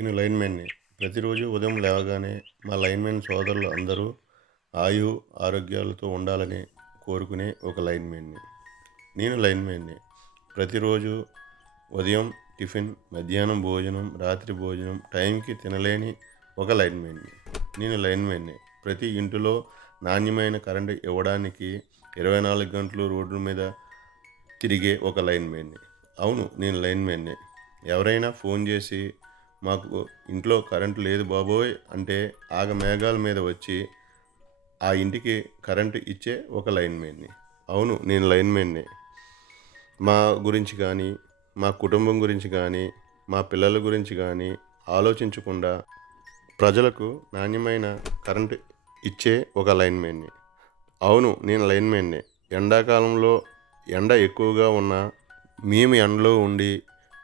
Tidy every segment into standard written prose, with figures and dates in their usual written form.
నేను లైన్‌మెన్‌ని. ప్రతిరోజు ఉదయం లేవగానే మా లైన్‌మెన్ సోదరులు అందరూ ఆరోగ్యాలతో ఉండాలని కోరుకునే ఒక లైన్‌మెన్‌ని. నేను లైన్‌మెన్‌ని. ప్రతిరోజు ఉదయం టిఫిన్, మధ్యాహ్నం భోజనం, రాత్రి భోజనం టైంకి తినలేని ఒక లైన్‌మెన్‌ని. నేను లైన్‌మెన్‌ని. ప్రతి ఇంటిలో నాణ్యమైన కరెంట్ ఇవ్వడానికి 24 గంటలు రోడ్ల మీద తిరిగే ఒక లైన్‌మెన్‌ని. అవును, నేను లైన్‌మెన్‌నే. ఎవరైనా ఫోన్ చేసి మాకు ఇంట్లో కరెంట్ లేదు బాబోయ్ అంటే ఆగమేఘాల మీద వచ్చి ఆ ఇంటికి కరెంట్ ఇచ్చే ఒక లైన్‌మెన్‌ని. అవును, నేను లైన్‌మెన్‌నే. మా గురించి కానీ, మా కుటుంబం గురించి కానీ, మా పిల్లల గురించి కానీ ఆలోచించకుండా ప్రజలకు నాణ్యమైన కరెంట్ ఇచ్చే ఒక లైన్‌మెన్‌ని. అవును, నేను లైన్‌మెన్‌నే. ఎండాకాలంలో ఎండ ఎక్కువగా ఉన్నా మేము ఎండలో ఉండి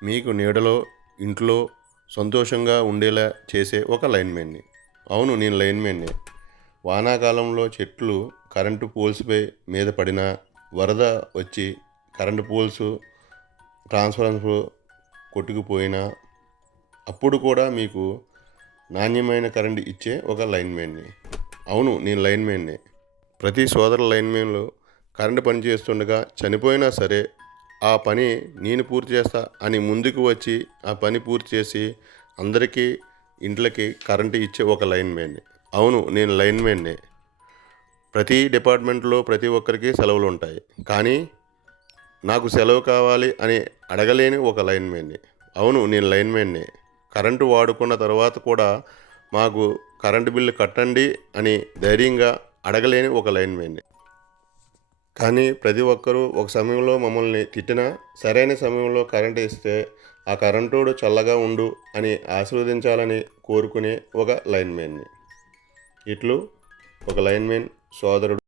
మీకు నీడలో ఇంట్లో సంతోషంగా ఉండేలా చేసే ఒక లైన్‌మెన్‌ని. అవును, నేను లైన్‌మెన్‌నే. వానాకాలంలో చెట్లు కరెంటు పోల్స్‌పై మీద పడినా, వరద వచ్చి కరెంటు పోల్స్, ట్రాన్స్‌ఫార్మర్స్ కొట్టుకుపోయినా అప్పుడు కూడా మీకు నాణ్యమైన కరెంట్ ఇచ్చే ఒక లైన్‌మెన్‌ని. అవును, నేను లైన్‌మెన్‌నే. ప్రతి సోదర లైన్‌మెన్‌లు కరెంట్ పని చేస్తుండగా చనిపోయినా సరే, ఆ పని నేను పూర్తి చేస్తా అని ముందుకు వచ్చి ఆ పని పూర్తి చేసి అందరికీ ఇంట్లకి కరెంట్ ఇచ్చే ఒక లైన్‌మెన్‌ని. అవును, నేను లైన్‌మెన్‌నే. ప్రతి డిపార్ట్మెంట్‌లో ప్రతి ఒక్కరికి సెలవులుంటాయి. కానీ నాకు సెలవు కావాలి అని అడగలేని ఒక లైన్‌మెన్‌ని. అవును, నేను లైన్‌మెన్‌నే. కరెంటు వాడుకున్న తర్వాత కూడా మాకు కరెంటు బిల్లు కట్టండి అని ధైర్యంగా అడగలేని ఒక లైన్‌మెన్‌ని. కానీ ప్రతి ఒక్కరూ ఒక సమయంలో మమ్మల్ని తిట్టినా, సరైన సమయంలో కరెంట్ ఇస్తే, ఆ కరెంటోడు చల్లగా ఉండు అని ఆశీర్వదించాలని కోరుకునే ఒక లైన్‌మెన్‌ని. ఇట్లు ఒక లైన్‌మెన్ సోదరుడు